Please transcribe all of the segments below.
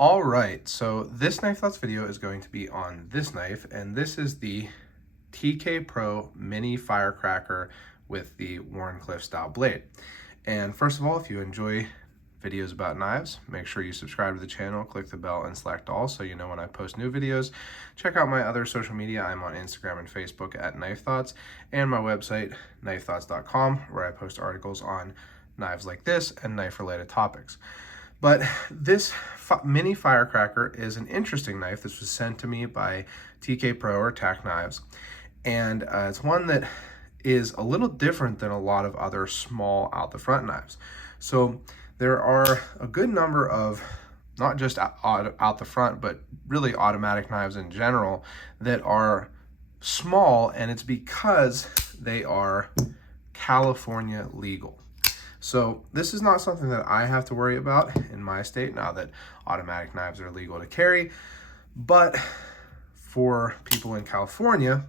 All right, so this Knife Thoughts video is going to be on this knife, and this is the TK Pro Mini Firecracker with the Wharncliffe style blade. And first of all, if you enjoy videos about knives, make sure you subscribe to the channel, click the bell, and select all so you know when I post new videos. Check out my other social media. I'm on Instagram and Facebook at Knife Thoughts, and my website, knifethoughts.com, where I post articles on knives like this and knife-related topics. But this mini firecracker is an interesting knife. This was sent to me by TK Pro or Tack Knives. And it's one that is a little different than a lot of other small out the front knives. So there are a good number of not just out the front, but really automatic knives in general that are small, and it's because they are California legal. So this is not something that I have to worry about in my state now that automatic knives are legal to carry. But for people in California,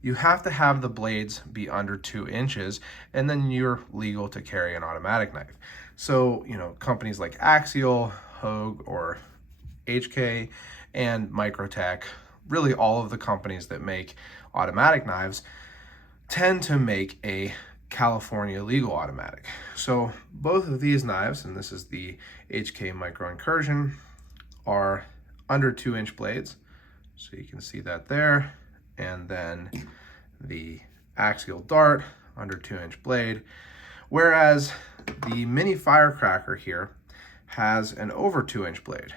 you have to have the blades be under 2 inches, and then you're legal to carry an automatic knife. So, you know, companies like Axial, Hogue, or HK, and Microtech, really all of the companies that make automatic knives tend to make a California legal automatic. So both of these knives, and this is the HK Micro Incursion, are under 2-inch blades. So you can see that there. And then the Axial Dart, under 2-inch blade. Whereas the Mini Firecracker here has an over 2-inch blade.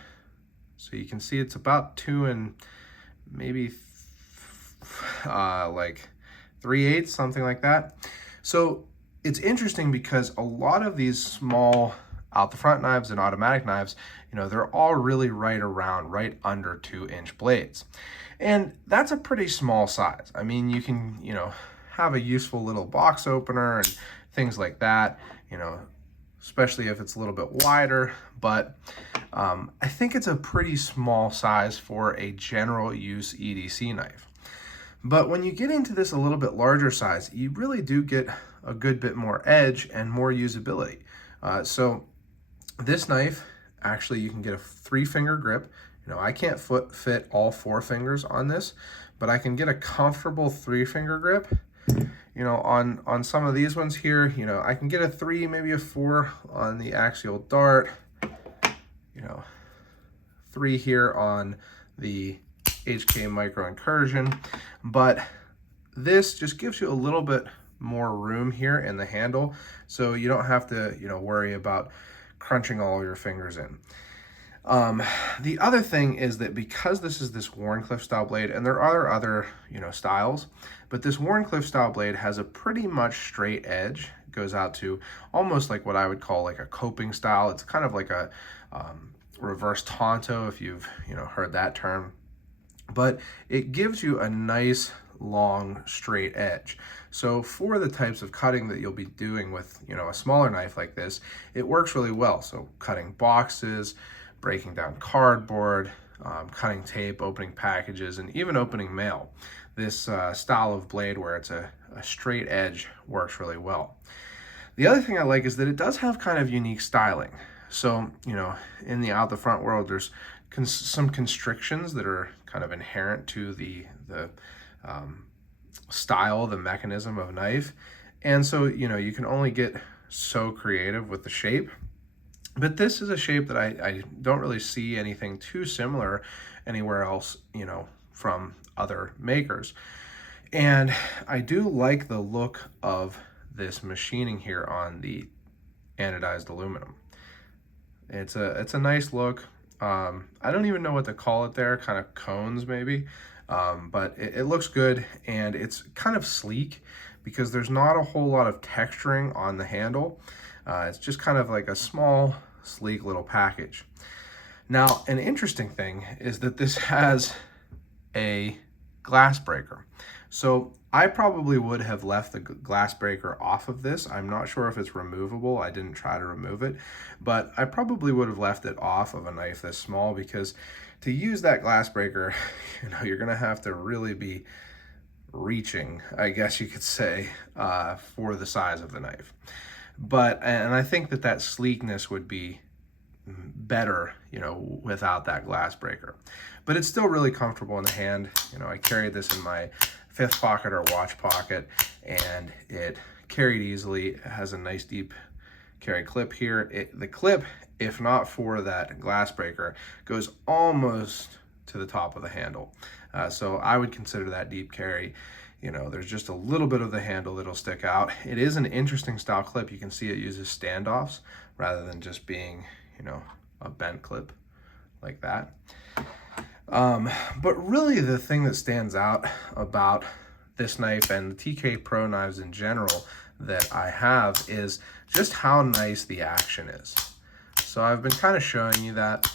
So you can see it's about 2 and maybe like 3/8, something like that. So it's interesting because a lot of these small out the front knives and automatic knives, you know, they're all really right under 2-inch blades. And that's a pretty small size. I mean, you can, you know, have a useful little box opener and things like that, you know, especially if it's a little bit wider. But I think it's a pretty small size for a general use EDC knife. But when you get into this a little bit larger size, you really do get a good bit more edge and more usability. So this knife, actually you can get a 3-finger grip. You know, I can't fit all 4 fingers on this, but I can get a comfortable 3-finger grip. You know, on some of these ones here, you know, I can get a 3, maybe a 4 on the Axial Dart, you know, 3 here on the HK Micro Incursion, but this just gives you a little bit more room here in the handle, so you don't have to, you know, worry about crunching all of your fingers in. The other thing is that because this is this Wharncliffe style blade, and there are other, you know, styles, but this Wharncliffe style blade has a pretty much straight edge. It goes out to almost like what I would call like a coping style. It's kind of like a reverse Tonto, if you've, you know, heard that term. But it gives you a nice long straight edge. So for the types of cutting that you'll be doing with, you know, a smaller knife like this, it works really well. So cutting boxes, breaking down cardboard, cutting tape, opening packages, and even opening mail. This style of blade where it's a straight edge works really well. The other thing I like is that it does have kind of unique styling. So, you know, in the out the front world, there's some constrictions that are kind of inherent to the style, the mechanism of knife. And so, you know, you can only get so creative with the shape. But this is a shape that I don't really see anything too similar anywhere else, you know, from other makers. And I do like the look of this machining here on the anodized aluminum. It's a nice look. I don't even know what to call it there, kind of cones maybe, but it looks good, and it's kind of sleek because there's not a whole lot of texturing on the handle. It's just kind of like a small, sleek little package. Now, an interesting thing is that this has a glass breaker. So I probably would have left the glass breaker off of this. I'm not sure if it's removable. I didn't try to remove it, but I probably would have left it off of a knife this small, because to use that glass breaker, you know, you're gonna have to really be reaching, I guess you could say, for the size of the knife. And I think that sleekness would be better, you know, without that glass breaker. But it's still really comfortable in the hand. You know, I carried this in my fifth pocket or watch pocket, and it carried easily. It has a nice deep carry clip here. The clip, if not for that glass breaker, goes almost to the top of the handle. So I would consider that deep carry. You know, there's just a little bit of the handle that'll stick out. It is an interesting style clip. You can see it uses standoffs rather than just being, you know, a bent clip like that. But really the thing that stands out about this knife and the TK Pro knives in general that I have is just how nice the action is. So I've been kind of showing you that,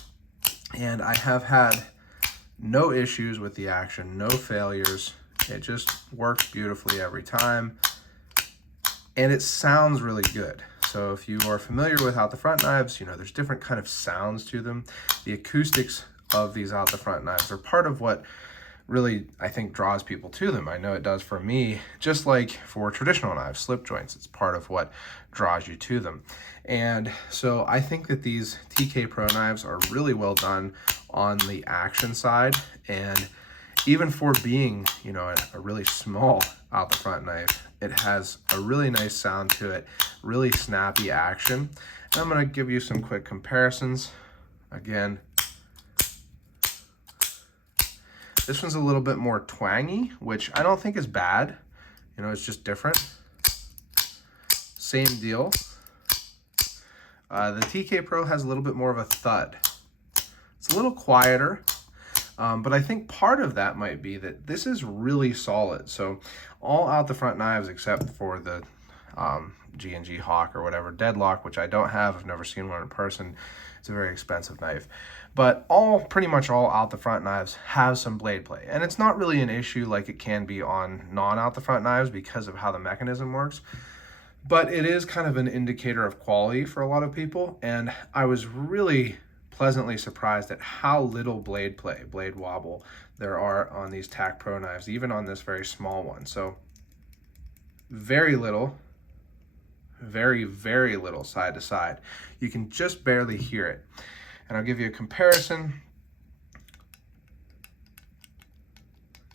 and I have had no issues with the action, no failures. It just works beautifully every time, and it sounds really good. So if you are familiar with out the front knives, you know, there's different kind of sounds to them. The acoustics of these out the front knives are part of what really, I think, draws people to them. I know it does for me, just like for traditional knives, slip joints. It's part of what draws you to them. And so I think that these TK Pro knives are really well done on the action side, and even for being, you know, a really small out the front knife, it has a really nice sound to it, really snappy action. And I'm going to give you some quick comparisons. Again, this one's a little bit more twangy, which I don't think is bad. You know, it's just different. Same deal. The TK Pro has a little bit more of a thud. It's a little quieter. But I think part of that might be that this is really solid. So all out the front knives except for the G&G Hawk or whatever, Deadlock, which I don't have. I've never seen one in person. It's a very expensive knife. But pretty much all out the front knives have some blade play. And it's not really an issue like it can be on non-out the front knives because of how the mechanism works. But it is kind of an indicator of quality for a lot of people. And I was really pleasantly surprised at how little blade play, blade wobble there are on these TAC Pro knives, even on this very small one. So very little, very, very little side to side. You can just barely hear it. And I'll give you a comparison.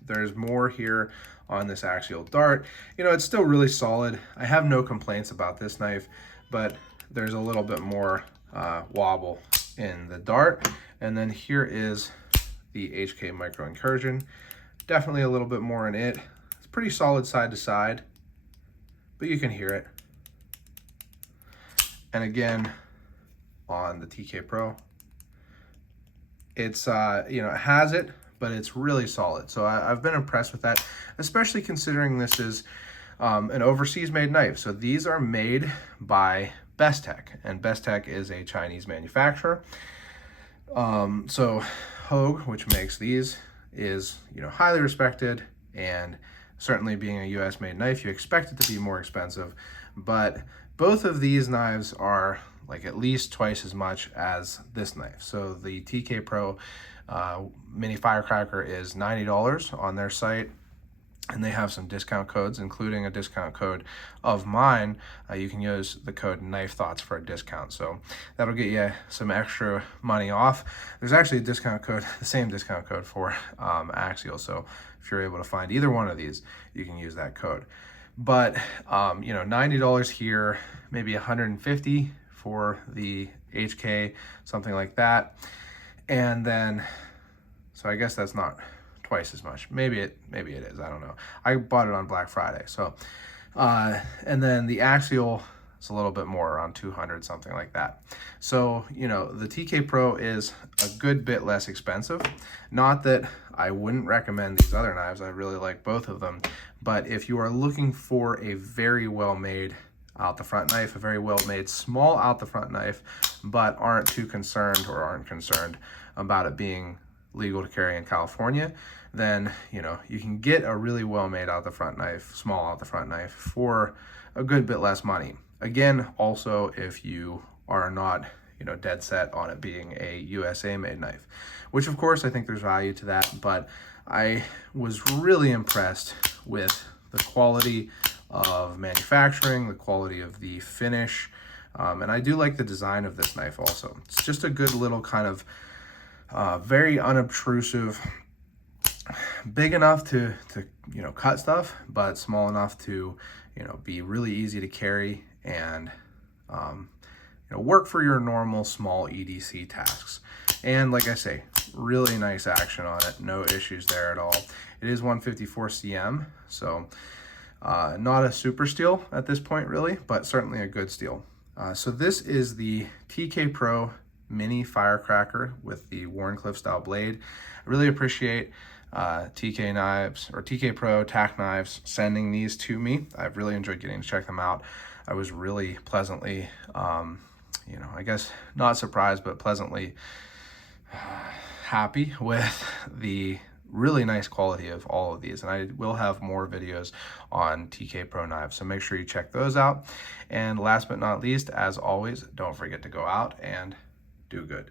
There's more here on this axial dart. You know, it's still really solid. I have no complaints about this knife, but there's a little bit more wobble in the dart. And then here is the HK Micro Incursion. Definitely a little bit more in it. It's pretty solid side to side, but you can hear it. And again, on the TK Pro, it's, you know, it has it, but it's really solid. So I've been impressed with that, especially considering this is an overseas made knife. So these are made by Bestech, and Bestech is a Chinese manufacturer. So Hogue, which makes these, is, you know, highly respected, and certainly being a US made knife, you expect it to be more expensive, but both of these knives are like at least twice as much as this knife. So the TK Pro Mini Firecracker is $90 on their site, and they have some discount codes, including a discount code of mine. You can use the code Knife Thoughts for a discount, so that'll get you some extra money off. There's actually a discount code, the same discount code for Axial, so if you're able to find either one of these, you can use that code. But you know, $90 here, maybe $150 for the HK, something like that. And then, so I guess that's not twice as much. Maybe it is, I don't know. I bought it on Black Friday. So, and then the Axial is a little bit more, around 200, something like that. So, you know, the TK Pro is a good bit less expensive. Not that I wouldn't recommend these other knives. I really like both of them. But if you are looking for a very well-made out the front knife, a very well-made small out the front knife, but aren't too concerned or aren't concerned about it being legal to carry in California, then, you know, you can get a really well-made out the front knife, small out the front knife, for a good bit less money. Again, also, if you are not, you know, dead set on it being a USA made knife, which of course I think there's value to that, but I was really impressed with the quality of manufacturing, the quality of the finish, And I do like the design of this knife also. It's just a good little kind of very unobtrusive, big enough to cut stuff, but small enough to be really easy to carry and work for your normal small EDC tasks. And like I say, really nice action on it, no issues there at all. It is 154 cm, so not a super steel at this point really, but certainly a good steel. So this is the TK Pro Mini Firecracker with the Wharncliffe style blade. I really appreciate TK Knives or TK Pro tack knives sending these to me. I've really enjoyed getting to check them out. I was really pleasantly, I guess not surprised, but pleasantly happy with the really nice quality of all of these. And I will have more videos on TK Pro knives, so make sure you check those out. And last but not least, as always, don't forget to go out and do good.